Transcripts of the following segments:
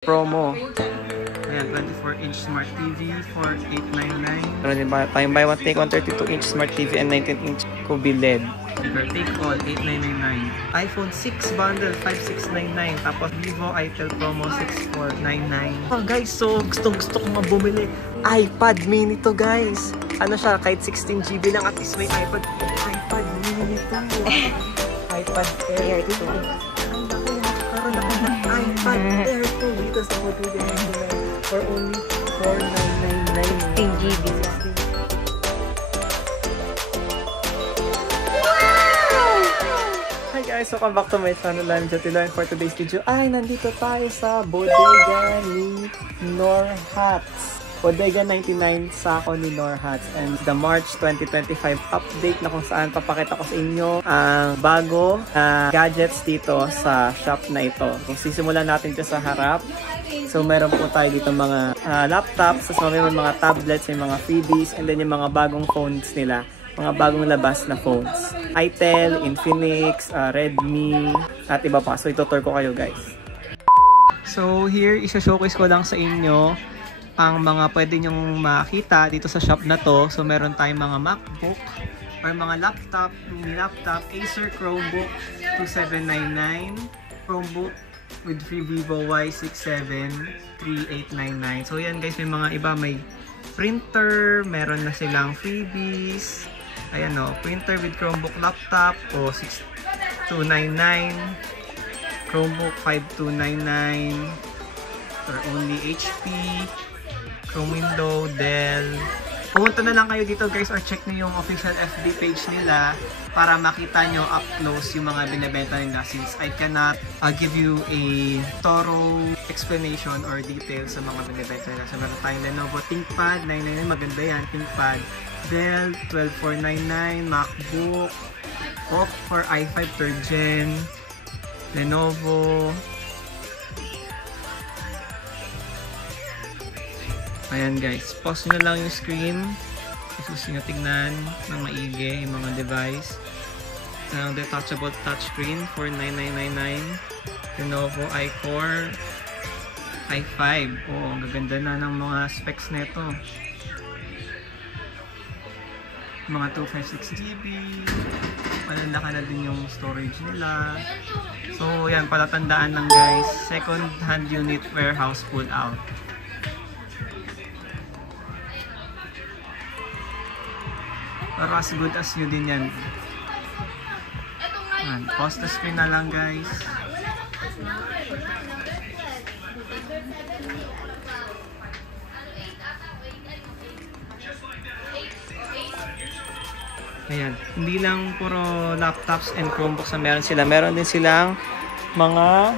promo. Ayan, 24-inch Smart TV for $899. Meron din ba tayong buy one take one 32-inch Smart TV and 19-inch Kubi LED. Take all, $899. iPhone 6 bundle, $5,699. Tapos Vivo itel promo, $6,499. Oh guys, so gusto ko bumili. iPad mini to guys. Ano siya, kahit 16GB lang, at least may iPad mini to. iPad Air 2. Karoon ako ng iPad Air 2 dito sa Modulo for only $4,999. 16GB. Hi guys! Welcome back to my channel. I'm Jotilo, and for today's video ay nandito tayo sa bodega ni Norhats. Bodega 99 Sako ni Norhats, and the March 2025 update na kung saan papakita ko sa inyo ang bago na gadgets dito sa shop na ito. Kung sisimulan natin dito sa harap, so meron po tayo dito mga laptops, so may mga tablets, may mga freebies, and then yung mga bagong phones nila, mga bagong labas na phones. itel, Infinix, Redmi, at iba pa. So itutur ko kayo guys. So here, isa-showcase ko lang sa inyo ang mga pwede nyong makita dito sa shop na to. So meron tayong mga MacBook or mga laptop, mini laptop, Acer Chromebook 2799, Chromebook with free Vivo Y67 3899. So yan guys, may mga iba, may printer, meron na silang freebies. Ayan o, printer with Chromebook laptop o 6299, Chromebook 5299 for only HP, Chrome window, Dell. Pumunta na lang kayo dito guys or check nyo yung official FB page nila para makita nyo up close yung mga binibenta nila, since I cannot give you a thorough explanation or details sa mga binibenta nila. So meron tayong Lenovo ThinkPad 999, maganda yan, ThinkPad. Dell 12499, MacBook, OP for i5 3rd gen, Lenovo. Ayan guys, pause nyo lang yung screen. Gusto nyo tignan ng maigi yung mga device. Now, detachable touchscreen for $9,999. Lenovo iCore i5. Oh, ang gaganda na ng mga specs nito. Mga 256GB. Malanda na din yung storage nila. So, yan, palatandaan lang guys. Second hand unit warehouse pull out. Pero as good as new din yan. Pause the screen na lang guys. Ayan. Hindi lang puro laptops and Chromebooks na meron sila. Meron din silang mga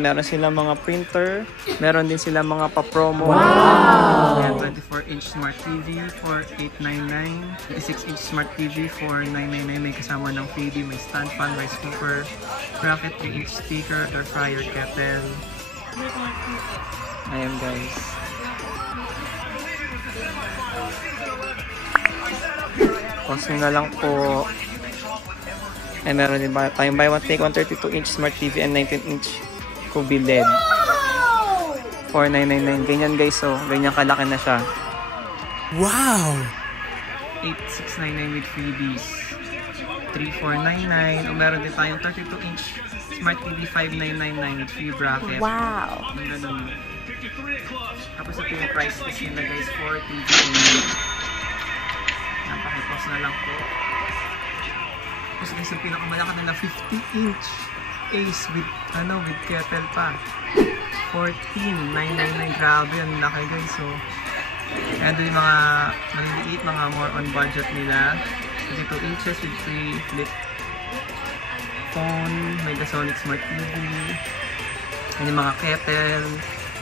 meron silang mga printer, meron din silang mga pa-promo. Wow! Ayan, 24-inch Smart TV for $899, 26-inch Smart TV for $999, may kasama ng freebie, may stand fan, rice cooker, bracket, 3-inch speaker, air fryer, kettle. Ayan guys. Pause na lang po. And meron din ba tayong buy one take one 32-inch Smart TV and 19-inch Kubi LED. $4,999. Ganyan guys, so ganyan kalaki na siya. Wow! $8,699 with freebies. $3,499. O meron din tayong 32-inch Smart TV, $5,999 with free bracket. Wow! Tapos ito yung price list nila guys for TV. Napakipos na lang po. Tapos guys, yung pinakamalaki nila 50-inch Ace with kettle pa. $14,999. Grabe yun, laki guys. So, kaya doon yung mga maliliit, mga more on budget nila. 32 inches with free flip phone, Megasonic Smart TV. Yan yung mga kettle,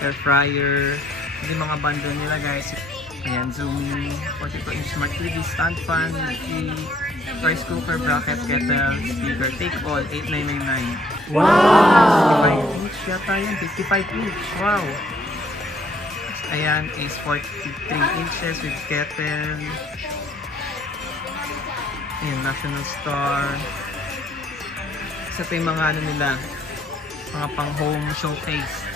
air fryer. Yan yung mga bundle nila guys. Ayan, Zoom 42-inch Smart TV, stand fan, free rice cooker, bracket, kettle, speaker, take all, $8,999. Wow! 55-inch yata yun, 55-inch. Wow! Ayan is 43 inches with kettle. Ayan, National Star. Isa pa yung mga nila, mga pang home showcase.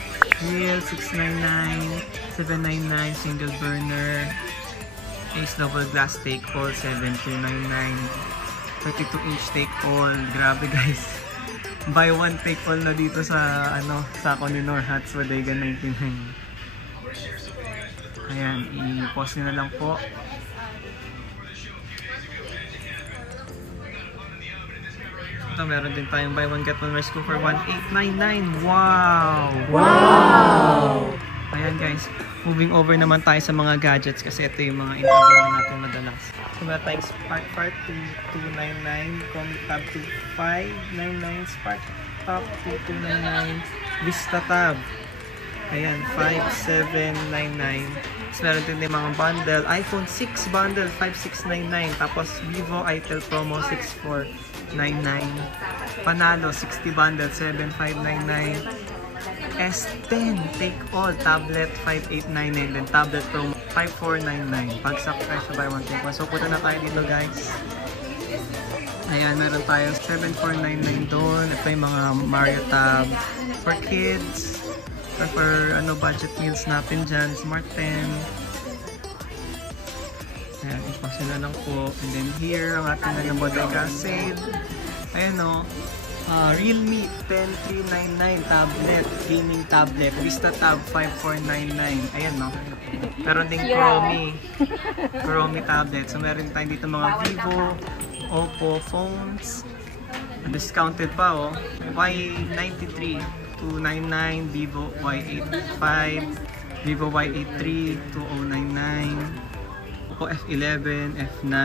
Grill, 699, 799, single burner, Ace double glass take all, 7299, 32-inch take all. Grabe guys. Buy one take all na dito sa sa ako ni Norhats Bodega 99. Ayan, i-post nyo na lang po. Ito, meron din tayong buy one get one rescue for 1899. Wow! Wow! Ayan guys, moving over naman tayo sa mga gadgets kasi ito yung mga inaabangan natin madalas. So meron tayong Spark Part 2299, Comic Tab 2599, Spark Top 2299, Vista Tab. Ayan, 5799. Tapos meron din yung mga bundle, iPhone 6 bundle 5699, tapos Vivo Itel Promo 6499, Panalo 60 bundle 7599, S10 take all tablet 5899, then tablet Pro 5499. Pagsak presyo by one take one. So punta na tayo dito guys. Ayan, meron tayo 7499 doon. Ito yung mga Mario tab for kids or for budget meals natin dyan. Smart 10. Ayan, ipasa na lang po. And then here ang ating bodega sale. Ayan o. Realme 10399 tablet, gaming tablet, Vista Tab 5499. Ayan no. Meron ding Chromie tablet. So meron tayo dito mga Vivo, Oppo phones. Discounted pa oh. Y93 299, Vivo Y85, Vivo Y83 2099, Oppo F11, F9.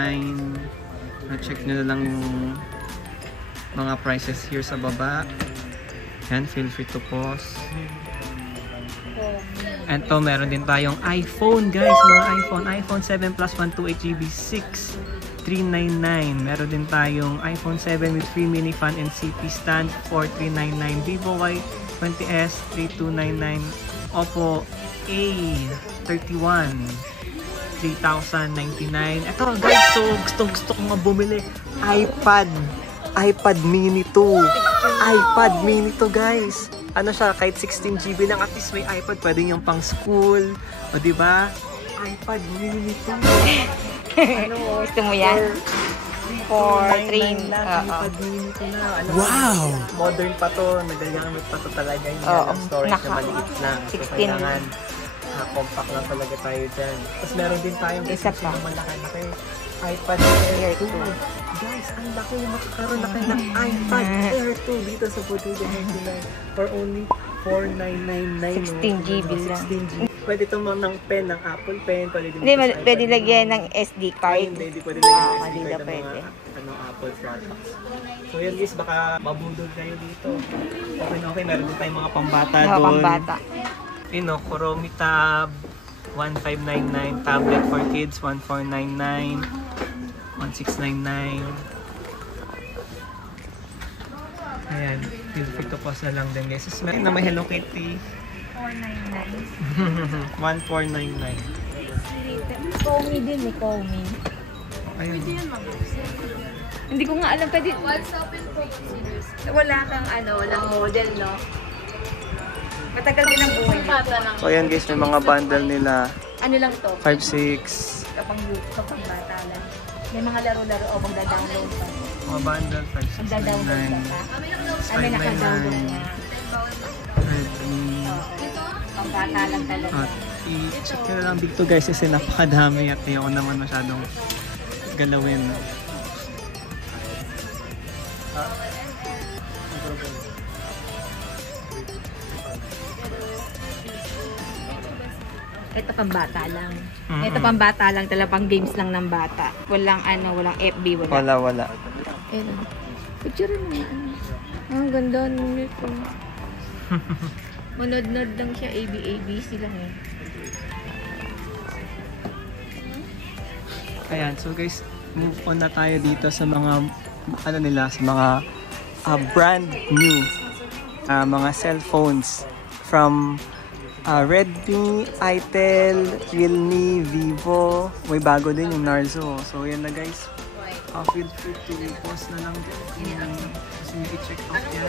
Na-check nyo na lang yung mga prices here sa baba. And feel free to pause. And to meron din tayong iPhone guys, mga iPhone 7 Plus 128GB 6399. Meron din tayong iPhone 7 with free mini fan and CP stand 4399, Vivo Y20s 3299, Oppo A31 3099. Ito guys, so gusto ko nga bumili iPad mini to. iPad mini to guys. Ano siya, kahit 16GB lang, at least may iPad, pwede yung pang school. O diba? iPad mini to. Gusto mo yan? For train. iPad mini to na. Wow! Modern pa to. Nagagamit pa to talaga. Yung storage na maliit lang. 16. So, kailangan compact lang talaga tayo dyan. Tapos meron din tayong Isa pa. malaki iPad Air 2. Guys, ang laki yung makakaroon na kayo ng iPad Air 2 dito sa Bodega 99 for only 4,999. 16GB lang. 16GB. Pwede itong ng pen, ng Apple Pen. Pwede lagyan ng SD card. Hindi pwede lagyan ng SD Hindi card ng pwede. mga Apple products. So yan guys, baka mabudol kayo dito. Okay, meron din tayong mga pambata doon. Pambata. Chromie Tab 1599, tablet for kids 1499, 1699. Ayan, feel free to pause na lang din guys. Tapos meron na may Hello Kitty 499. 1499. Komi din eh, Komi. Ayun. Hindi ko nga alam, pwede. Wala kang walang model, no? Matagal din ang buhay nito. So ayan guys, may mga bundle nila. Ano lang to? 5-6. Kapag bata lang. May mga laro-laro o magda-download pa. Mga bundle Magda-download 5-6-9. pa. May naka-download na. Pang bata lang talaga. At i-check nyo na lang dito guys kasi napakadami at ayoko naman masyadong galawin. Ito pang bata lang. Ito pang bata lang, talaga pang games lang ng bata. Walang walang FB, wala. Wala. Ito. Picture mo. Ang ganda nito. Manod-nod lang siya, ABC lang eh. Ayan, so guys, move on na tayo dito sa mga sa mga brand new mga cellphones from Redmi, Itel, Realme, Vivo. May bago din yung Narzo. So yan na guys. Feel free to post na lang din kung gusto nyo i-check out yan.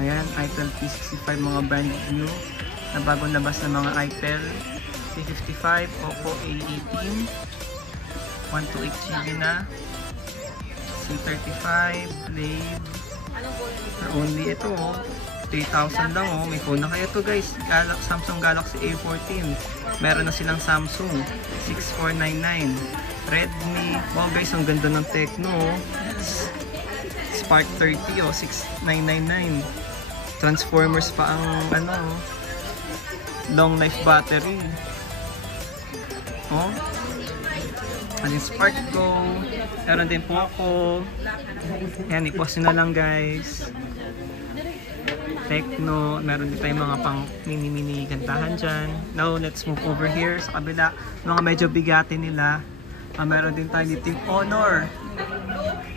Ayan, Itel P65, mga brand new na bagong labas na mga Itel P55, Oppo A18, 128GB na, C35, Blade, for only ito 3,000 lang may phone na kayo to guys, Samsung Galaxy A14, meron na silang Samsung 6499, Redmi, wow guys, ang ganda ng Tecno, Spark 30 6999, Transformers pa ang long life battery. Yung Spark Go, meron din po ako. Yan, i-post nyo na lang guys. Tecno, meron din tayong mga pang mini kantahan dyan. Now, let's move over here sa kabila. Mga medyo bigati nila. Meron din tayo dito yung Honor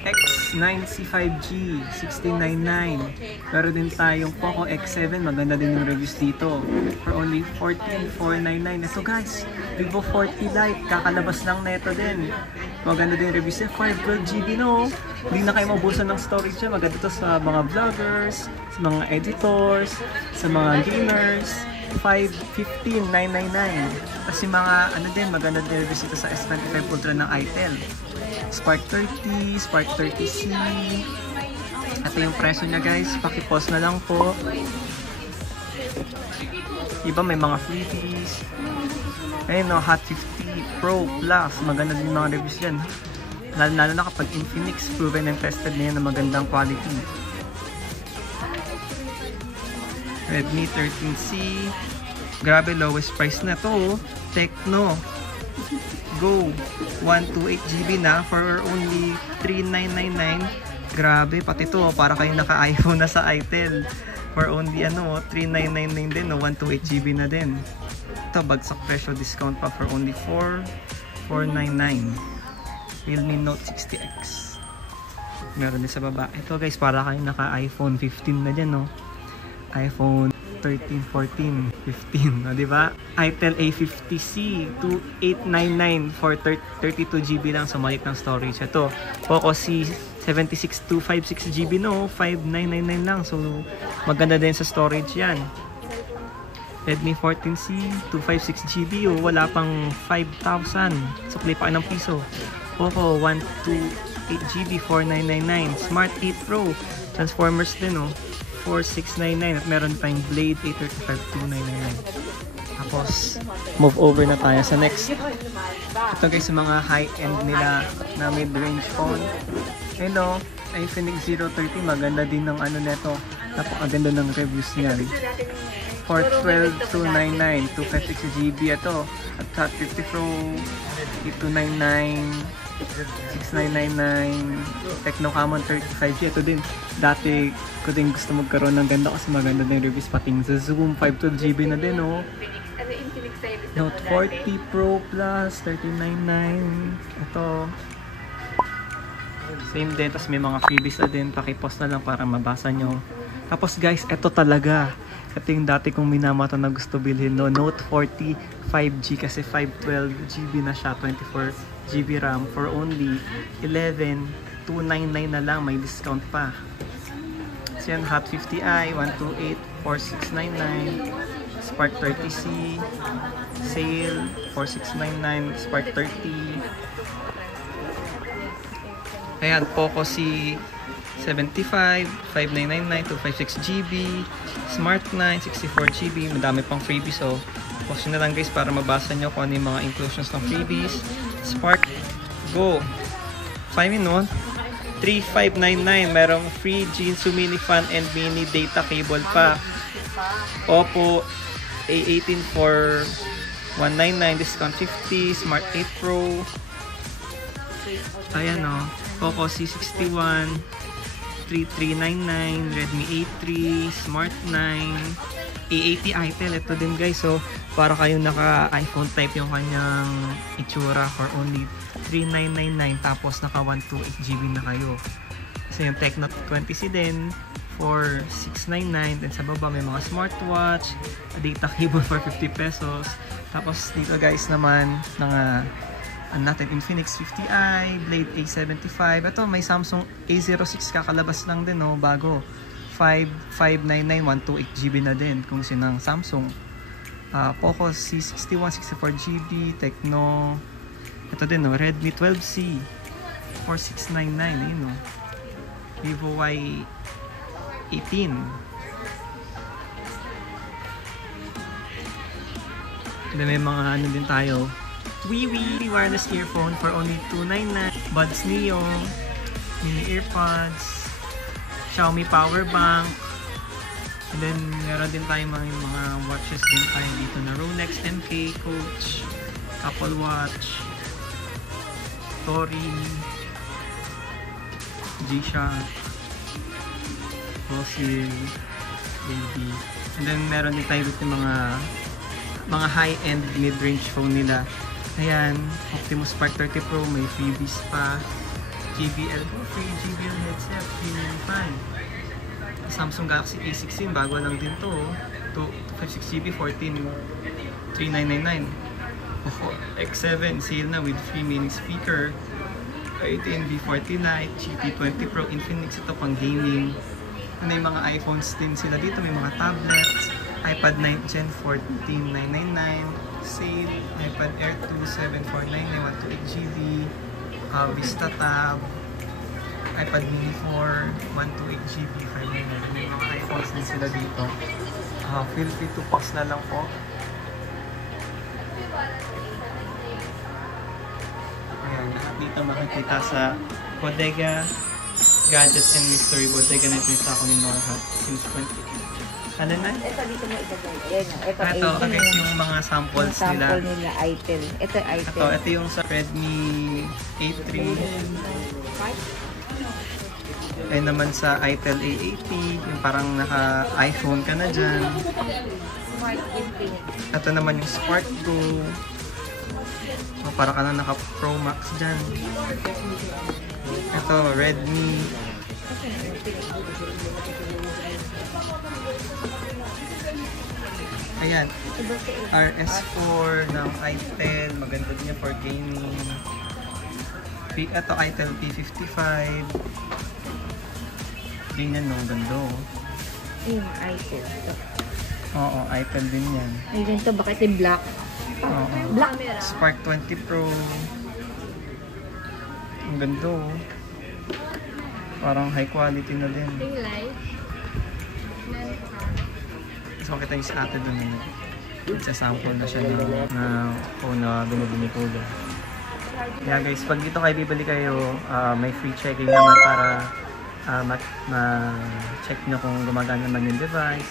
X9C5G 1699. Meron din tayong Poco X7, maganda din yung reviews dito for only 14,499. Ito guys, Vivo 40 Lite, kakalabas lang na ito din. Maganda din yung reviews niya, 512GB no. Hindi na kayo mabusan ng storage niya. Maganda ito sa mga vloggers, sa mga editors, sa mga gamers. 515,999. Kasi mga din, maganda din reviews ito sa S25 Ultra ng Itel. Spark 30, Spark 30C. Ito yung presyo niya guys, paki-pause na lang po. Iba may mga freebies. Ayun Hot 50 Pro Plus, maganda din mga reviews yan. Lalo na kapag Infinix, proven and tested na yan na magandang quality. Redmi 13C, grabe lowest price na to. Tecno Go 128GB na for only 3,999. Grabe, pati to para kayong naka-iPhone na sa Itel for only 3,999 din 128GB na din. Ito bagsak presyo, discount pa for only 4,499. Realme Note 60X. Meron din sa baba. Ito guys, para kayong naka-iPhone 15 na dyan iPhone 13, 14, 15, diba? Itel A50C 2899 for 32GB lang, sa maliit ng storage. Ito, Poco C76 256GB 5999 lang. So, maganda din sa storage yan. Redmi 14C 256GB wala pang 5,000. So, play pa ng piso. Poco 128GB 4999. Smart 8 Pro. Transformers din 4699 at meron tayong Blade A35 2999. Tapos move over na tayo sa next. Ito guys, sa mga high-end nila na mid-range phone. Hello, Infinix 030, maganda din ng neto. Napakaganda ng reviews niyan. 412,299, 256GB ito. At Hot 50 Pro 8299, 6999, Tecno Camon 35G. Ito din, dati ko din gusto magkaroon ng ganda kasi maganda din reviews, pating sa Zoom 512GB na din Note 40 Pro Plus 1399. Ito same din, tapos may mga freebies na din, pakipost na lang para mabasa nyo. Tapos guys, ito talaga, ito yung dati kong minamata na gusto bilhin Note 40 5G kasi 512GB na siya, 24GB RAM for only 11,299 na lang, may discount pa. So yan, Hot 50i 128,4699, Spark 30C sale 4699, Spark 30. Ayan, Poco C75 5999, 256GB, Smart 9 64GB, madami pang freebies. So post nyo na lang guys para mabasa nyo kung ano yung mga inclusions ng freebies. Spark Go 5-in-1 3599, merong free Jinsu mini fan and mini data cable pa. Oppo A18 for 199, discount 50, Smart 8 Pro. Ayan Poco C61 3399, Redmi A3, Smart 9, A80 Itel. Ito din guys, so para kayong naka iPhone type yung kanyang itsura for only 3,999, tapos naka 128GB na kayo. So yung Tecno 20C din for 699, then sa baba may mga smartwatch, data cable for 50 pesos. Tapos dito guys naman mga natin Infinix 50i, Blade A75. Ito may Samsung A06 kakalabas lang din bago 5599, 128GB na din kung sinang Samsung. Poco C61, 64GB, Tecno. Ito din, no? Redmi 12C, 4699, ayun, no? Vivo Y18. And then may mga ano din tayo. Wireless earphone for only $299. Buds Neo, mini earpods, Xiaomi power bank. And then meron din tayong mga watches din tayo dito na Rolex, MK, Coach, Apple Watch, Tori, G-Shock, Fossil, Baby. And then meron din tayo dito mga high-end mid-range phone nila. Ayan, Optimus Spark 30 Pro, may freebies pa. JBL free JBL headset, free fan. Samsung Galaxy A16, bago lang din to. 256GB, 14,3999. X7, sale na with free mini speaker. A18 B40 Lite, GT20 Pro, Infinix, ito pang gaming. May mga iPhones din sila dito, may mga tablets. iPad 9 Gen 14,999. Sale, iPad Air 2 7,499, 128GB. Vista Tab, iPad Mini 4, 128GB, 599. May mga iPhones din sila dito. Feel free to pause na lang po. Ayan, lahat dito makikita sa Bodega Gadgets and Mystery. Bodega na ito ako ni Norhat since 20. Ano na? Ito dito mo ilagay. Ito guys, yung mga samples yung nila. sample nila, Itel. Ito Itel. Ito yung sa Redmi A3. Ay naman sa Itel A80, yung parang naka-iPhone ka na dyan. Smart Infinix. Ito naman yung Spark Go. Parang ka na naka-Pro Max dyan. Ito, Redmi. Ayan, RS4 ng Itel, maganda din yan for gaming. Ito, Itel P55. Ganyan, no? Ganda, oh. Yung Itel. Oo, Itel din yan. Ayun to, bakit yung black? Oo. Black. Spark 20 Pro. Ang ganda, oh. Parang high quality na din. Yung light. So, makita niyo sa ate doon na nagsasample na siya na phone na dumudumi ko doon. Yeah guys, pag dito kayo bibili kayo, may free checking naman para ma-check nyo kung gumagana naman yung device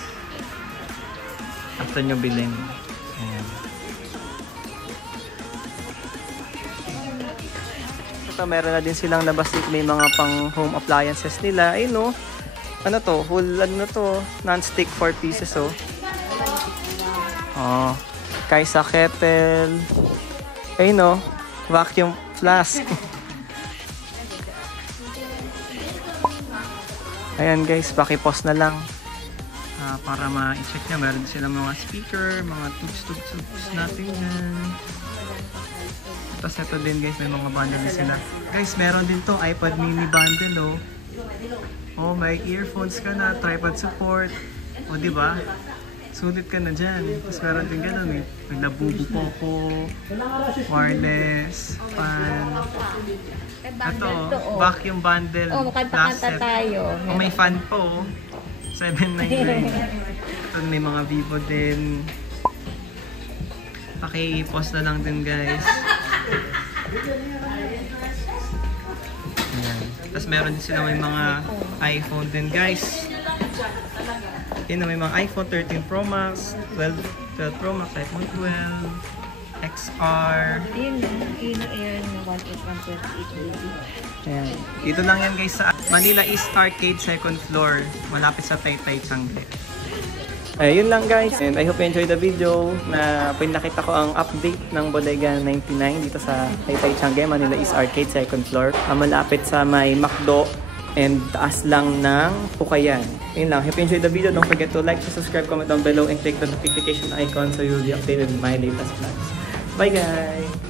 after nyo bilhin. Ayan. Ito, meron na din silang labas dito, may mga pang home appliances nila. Ayun, no? Ano to? Whole ano to? Non-stick 4 pieces, oh. Oh. Kaysa kettle. Ayun, no? Vacuum flask. Ayan guys, paki-pause na lang. Para ma-check nyo, meron silang mga speaker, mga tubes natin dyan. Tapos ito din guys, may mga bundle din sila. Guys, meron din to iPad mini bundle, oh. Oh, may earphones ka na, tripod support. O, diba? Sulit ka na dyan. Tapos meron din gano'n, eh. May Labubu Poco, wireless, fan. Ito, vacuum bundle. Oh, makanta-kanta tayo. Oh, may fan po, oh. 799. Ito, may mga Vivo din. Paki-pause na lang din, guys. Ayan. Tapos meron din sila may mga iPhone din guys. Yun na, may mga iPhone 13 Pro Max, 12 Pro Max, iPhone 12, XR. Ayun lang, yun 18128GB. Ayan. Dito lang yan guys sa Manila East Arcade 2nd floor, malapit sa Taytay Changi. Ayun lang guys, and I hope you enjoyed the video na pinakita ko ang update ng Bodega 99 dito sa Taytay Changi, Manila East Arcade 2nd floor. Malapit sa may McDo and taas lang ng Pukayan. Ayun lang, hope you enjoyed the video. Don't forget to like, subscribe, comment down below, and click the notification icon so you'll be updated with my latest vlogs. Bye guys!